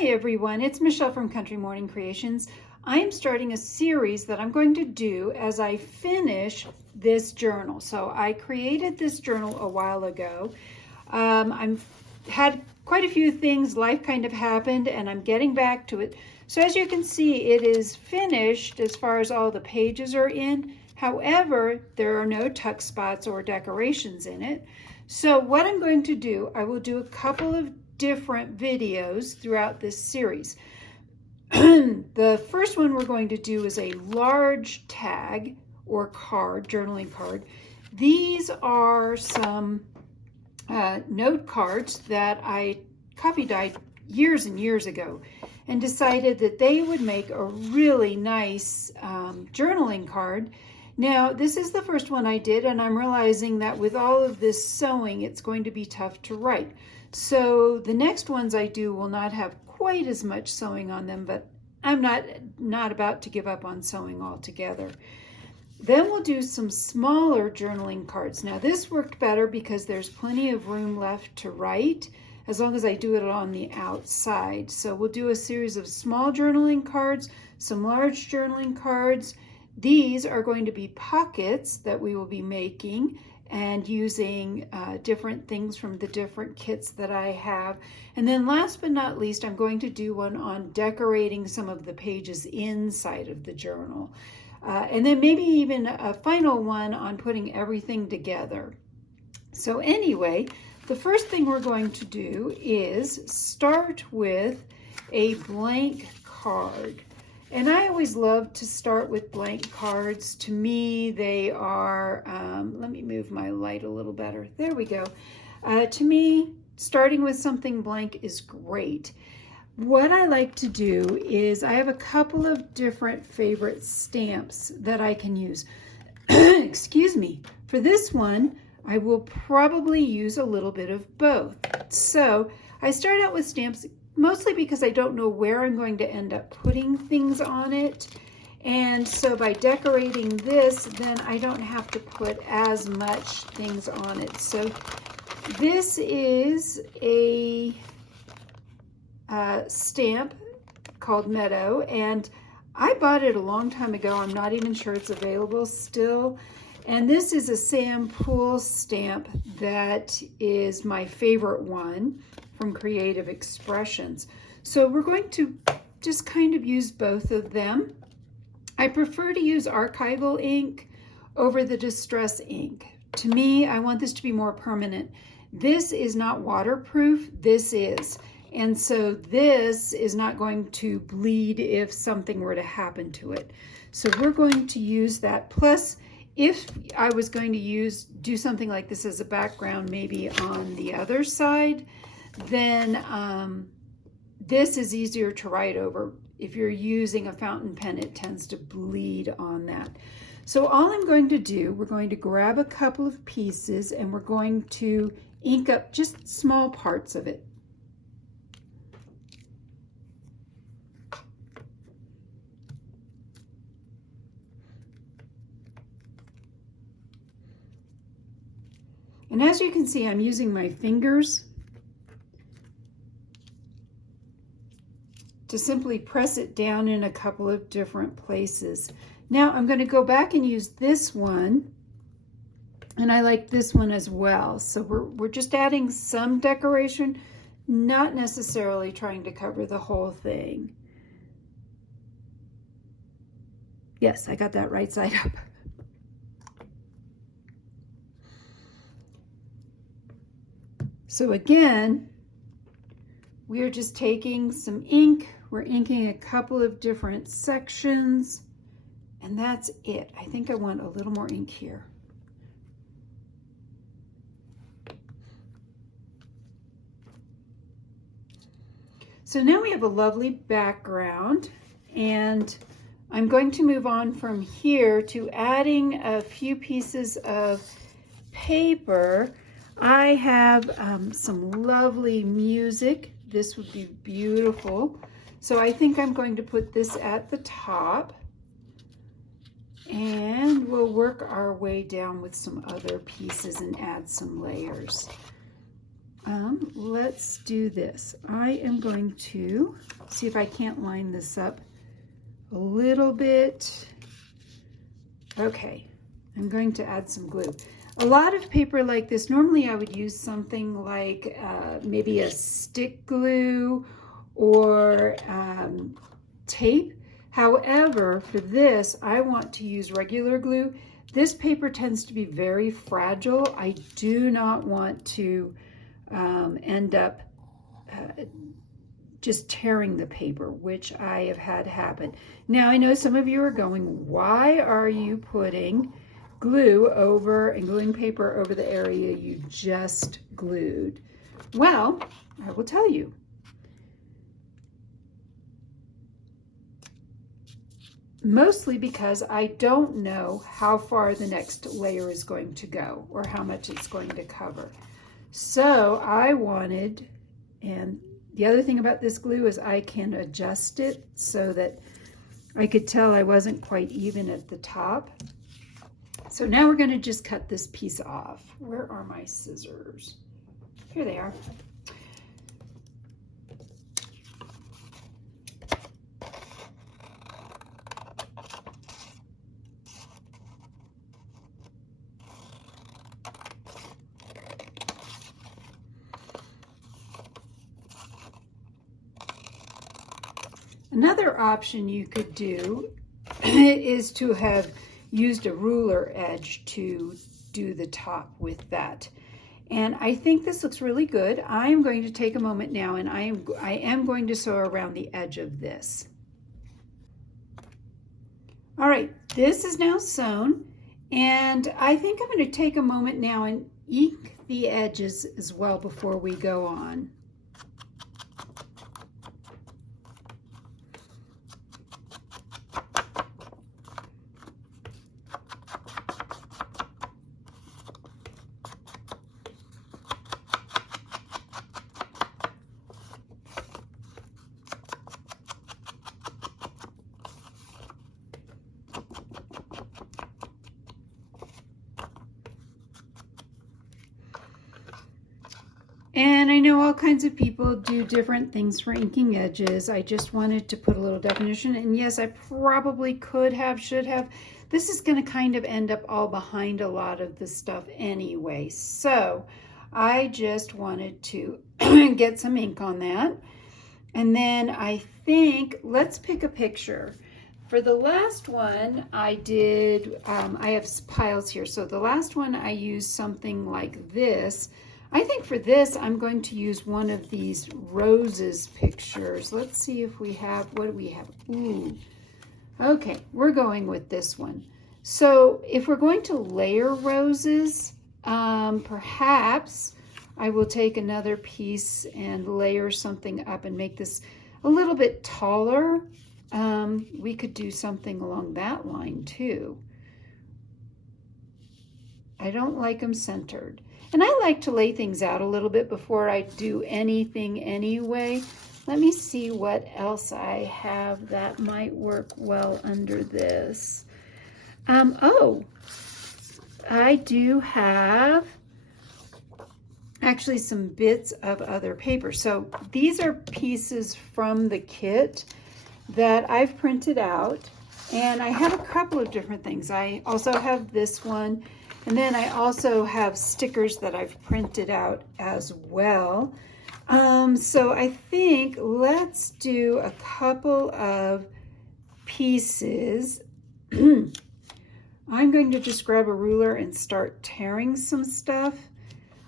Hi everyone, it's Michelle from Country Morning Creations. I am starting a series that I'm going to do as I finish this journal. So I created this journal a while ago. I've had quite a few things, life kind of happened, and I'm getting back to it. So as you can see, it is finished as far as all the pages are in. However, there are no tuck spots or decorations in it. So what I'm going to do, I will do a couple of different videos throughout this series. The first one we're going to do is a large tag or card, journaling card. These are some note cards that I copy dyed years and years ago and decided that they would make a really nice journaling card. Now, this is the first one I did, and I'm realizing that with all of this sewing, it's going to be tough to write. So the next ones I do will not have quite as much sewing on them, but I'm not about to give up on sewing altogether. Then we'll do some smaller journaling cards. Now this worked better because there's plenty of room left to write as long as I do it on the outside. So we'll do a series of small journaling cards, some large journaling cards. These are going to be pockets that we will be making and using different things from the different kits that I have. And then last but not least, I'm going to do one on decorating some of the pages inside of the journal. And then maybe even a final one on putting everything together. So anyway, the first thing we're going to do is start with a blank card. And I always love to start with blank cards. To me, they are, let me move my light a little better. There we go. To me, starting with something blank is great. What I like to do is I have a couple of different favorite stamps that I can use. Excuse me. For this one, I will probably use a little bit of both. So I start out with stamps mostly because I don't know where I'm going to end up putting things on it. And so by decorating this, then I don't have to put as much things on it. So this is a stamp called Meadow, and I bought it a long time ago. I'm not even sure it's available still. And this is a Sam Poole stamp that is my favorite one from Creative Expressions. So we're going to just kind of use both of them. I prefer to use archival ink over the distress ink. To me, I want this to be more permanent. This is not waterproof, this is. And so this is not going to bleed if something were to happen to it. So we're going to use that. Plus, if I was going to do something like this as a background, maybe on the other side, then this is easier to write over. If you're using a fountain pen, it tends to bleed on that. So all I'm going to do, we're going to grab a couple of pieces and we're going to ink up just small parts of it. And as you can see, I'm using my fingers to simply press it down in a couple of different places. Now I'm going to go back and use this one, and I like this one as well. So we're just adding some decoration, not necessarily trying to cover the whole thing. Yes, I got that right side up. So again, we are just taking some ink, we're inking a couple of different sections, and that's it. I think I want a little more ink here. So now we have a lovely background, and I'm going to move on from here to adding a few pieces of paper. I have some lovely music. This would be beautiful. So I think I'm going to put this at the top, and we'll work our way down with some other pieces and add some layers. Let's do this. I am going to see if I can't line this up a little bit. Okay, I'm going to add some glue. A lot of paper like this, normally I would use something like maybe a stick glue or tape. However, for this, I want to use regular glue. This paper tends to be very fragile. I do not want to end up just tearing the paper, which I have had happen. Now, I know some of you are going, why are you putting glue over and gluing paper over the area you just glued? Well, I will tell you. Mostly because I don't know how far the next layer is going to go or how much it's going to cover. So I wanted, and the other thing about this glue is I can adjust it so that I could tell I wasn't quite even at the top. So now we're going to just cut this piece off. Where are my scissors? Here they are. Another option you could do is to have used a ruler edge to do the top with that. And I think this looks really good. I am going to take a moment now and I am going to sew around the edge of this. All right, this is now sewn, and I think I'm going to take a moment now and ink the edges as well before we go on. And I know all kinds of people do different things for inking edges. I just wanted to put a little definition. And yes, I probably could have, should have. This is going to kind of end up all behind a lot of the stuff anyway. So I just wanted to get some ink on that. And then I think, let's pick a picture. For the last one, I did, I have piles here. So the last one I used something like this. I think for this, I'm going to use one of these roses pictures. Let's see if we have, what do we have? Ooh, okay, we're going with this one. So if we're going to layer roses, perhaps I will take another piece and layer something up and make this a little bit taller. We could do something along that line too. I don't like them centered. And I like to lay things out a little bit before I do anything anyway. Let me see what else I have that might work well under this. Oh, I do have actually some bits of other paper. So these are pieces from the kit that I've printed out. And I have a couple of different things. I also have this one. And then I also have stickers that I've printed out as well. So I think let's do a couple of pieces. I'm going to just grab a ruler and start tearing some stuff.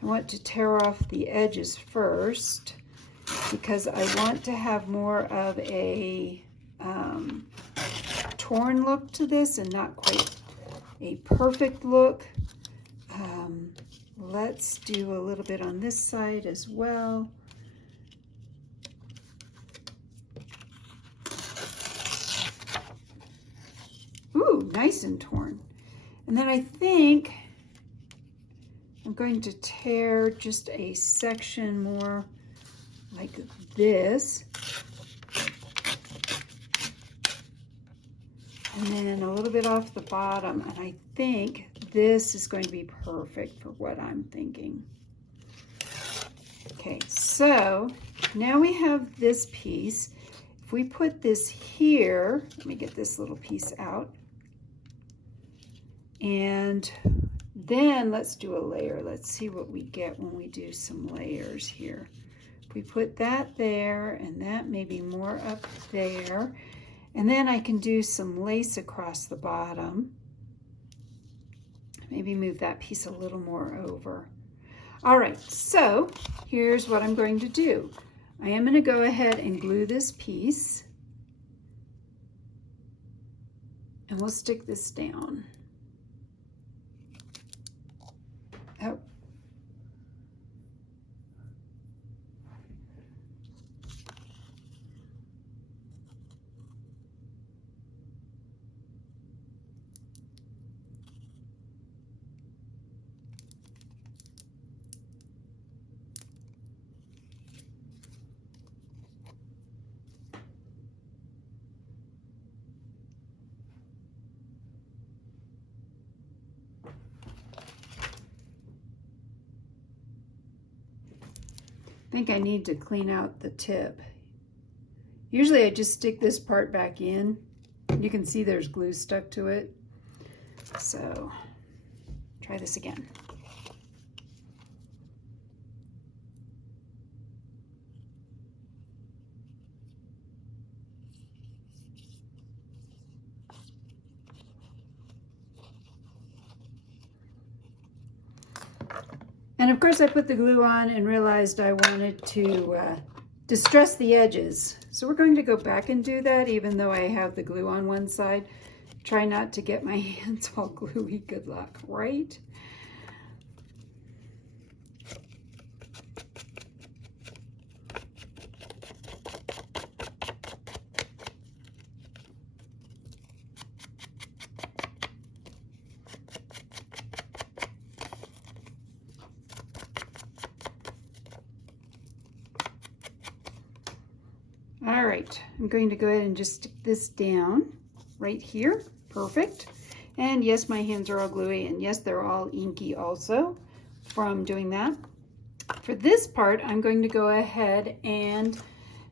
I want to tear off the edges first because I want to have more of a torn look to this and not quite a perfect look. Let's do a little bit on this side as well. Ooh, nice and torn. And then I think I'm going to tear just a section more like this. And then a little bit off the bottom, and I think this is going to be perfect for what I'm thinking. Okay, so now we have this piece. If we put this here, let me get this little piece out. And then let's do a layer. Let's see what we get when we do some layers here. If we put that there and that maybe more up there, and then I can do some lace across the bottom. Maybe move that piece a little more over. All right, so here's what I'm going to do. I am going to go ahead and glue this piece, and we'll stick this down. Oh. I think I need to clean out the tip. Usually I just stick this part back in. You can see there's glue stuck to it. So try this again. And of course I put the glue on and realized I wanted to distress the edges. So we're going to go back and do that even though I have the glue on one side. Try not to get my hands all gluey. Good luck, right? All right, I'm going to go ahead and just stick this down right here. Perfect. And yes, my hands are all gluey, and yes, they're all inky also from doing that. For this part, I'm going to go ahead and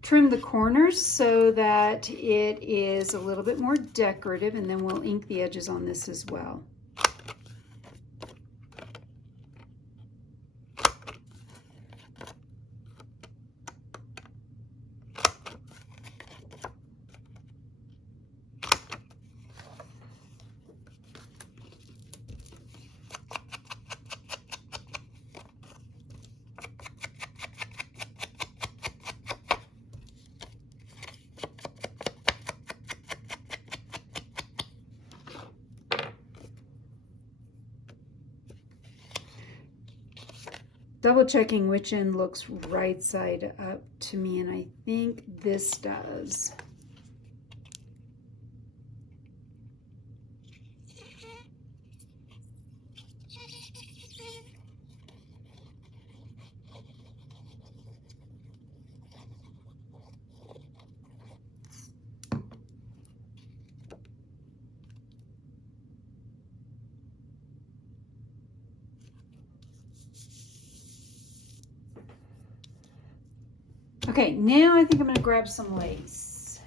trim the corners so that it is a little bit more decorative, and then we'll ink the edges on this as well. Double checking which end looks right side up to me, and I think this does. Okay, now I think I'm going to grab some lace.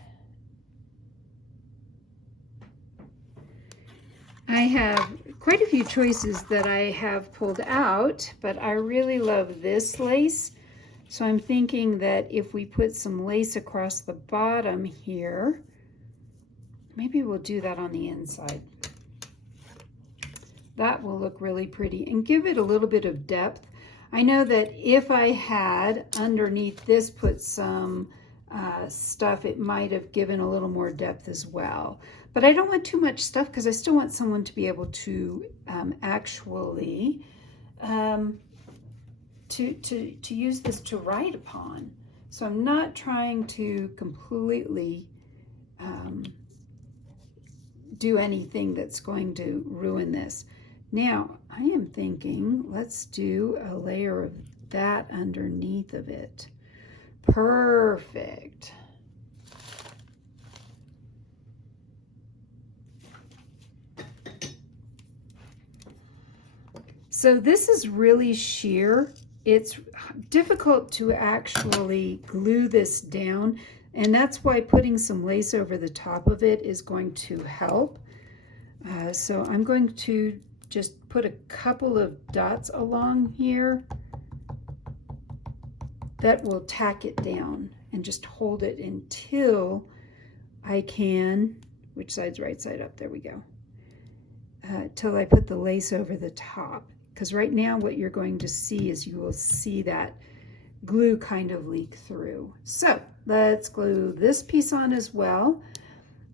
I have quite a few choices that I have pulled out, but I really love this lace. So I'm thinking that if we put some lace across the bottom here, maybe we'll do that on the inside. That will look really pretty and give it a little bit of depth. I know that if I had underneath this put some stuff, it might have given a little more depth as well. But I don't want too much stuff because I still want someone to be able to actually to use this to write upon. So I'm not trying to completely do anything that's going to ruin this. Now, I am thinking, let's do a layer of that underneath of it. Perfect. So this is really sheer, it's difficult to actually glue this down, and that's why putting some lace over the top of it is going to help. So I'm going to just put a couple of dots along here that will tack it down and just hold it until I can, which side's right side up, there we go, till I put the lace over the top. Because right now what you're going to see is you will see that glue kind of leak through. So let's glue this piece on as well.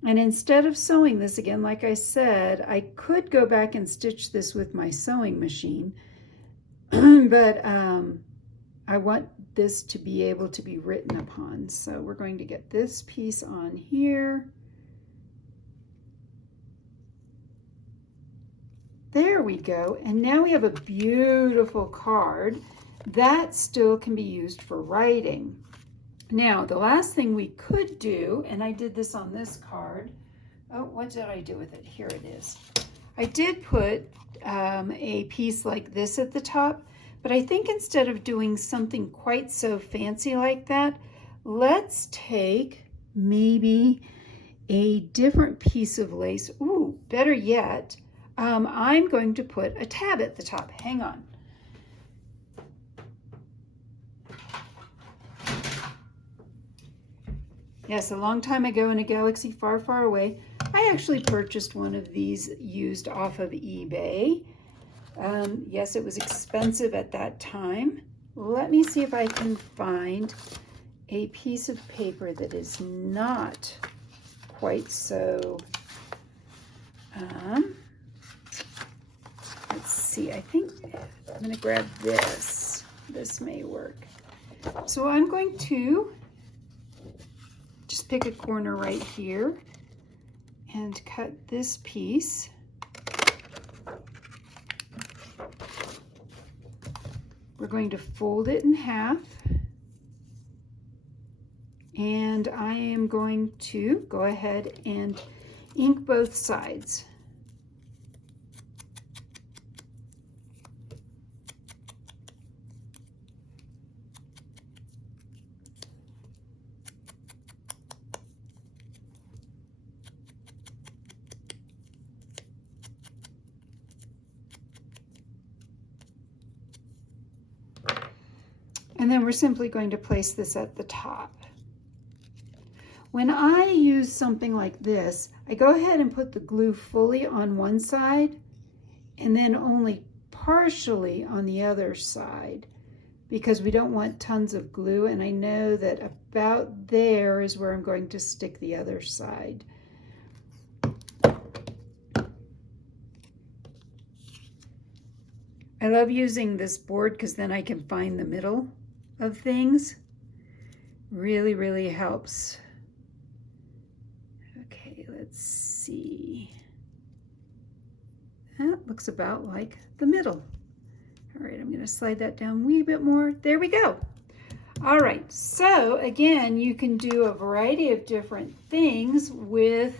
And instead of sewing this again, like I said, I could go back and stitch this with my sewing machine, but I want this to be able to be written upon. So we're going to get this piece on here. There we go. And now we have a beautiful card that still can be used for writing. Now, the last thing we could do, and I did this on this card. Oh, what did I do with it? Here it is. I did put a piece like this at the top, but I think instead of doing something quite so fancy like that, let's take maybe a different piece of lace. Ooh, better yet, I'm going to put a tab at the top. Hang on. Yes, a long time ago in a galaxy far, far away, I actually purchased one of these used off of eBay. Yes, it was expensive at that time. Let me see if I can find a piece of paper that is not quite so, let's see, I think I'm going to grab this. This may work. So I'm going to just pick a corner right here and cut this piece. We're going to fold it in half, and I am going to go ahead and ink both sides. And then we're simply going to place this at the top. When I use something like this, I go ahead and put the glue fully on one side and then only partially on the other side, because we don't want tons of glue, and I know that about there is where I'm going to stick the other side. I love using this board because then I can find the middle of things. Really, really helps. Okay, let's see. That looks about like the middle. All right, I'm going to slide that down a wee bit more. There we go. All right, so again, you can do a variety of different things with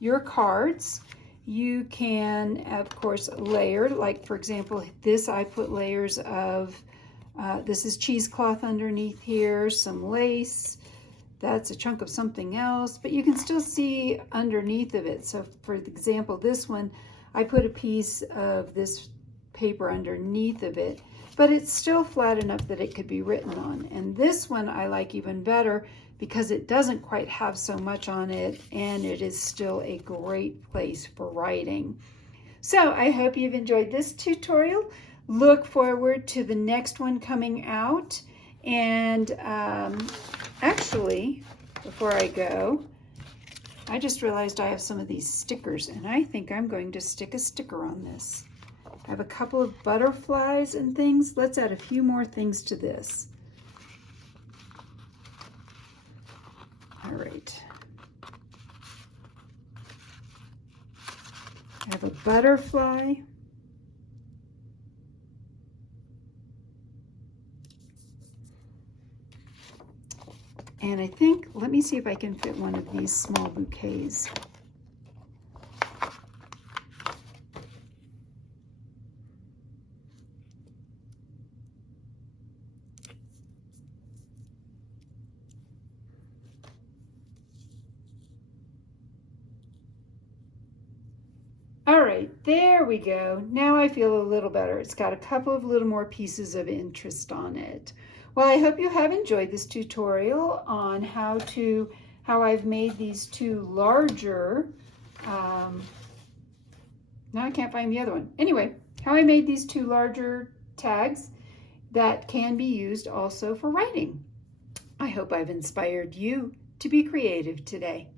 your cards. You can, of course, layer, like for example, this I put layers of, this is cheesecloth underneath here, some lace. That's a chunk of something else, but you can still see underneath of it. So for example, this one, I put a piece of this paper underneath of it, but it's still flat enough that it could be written on. And this one I like even better because it doesn't quite have so much on it, and it is still a great place for writing. So I hope you've enjoyed this tutorial. Look forward to the next one coming out. And actually, before I go, I just realized I have some of these stickers, and I think I'm going to stick a sticker on this. I have a couple of butterflies and things. Let's add a few more things to this. All right. I have a butterfly. And I think, let me see if I can fit one of these small bouquets. All right, there we go. Now I feel a little better. It's got a couple of little more pieces of interest on it. Well, I hope you have enjoyed this tutorial on how I've made these two larger, now I can't find the other one. Anyway, how I made these two larger tags that can be used also for writing. I hope I've inspired you to be creative today.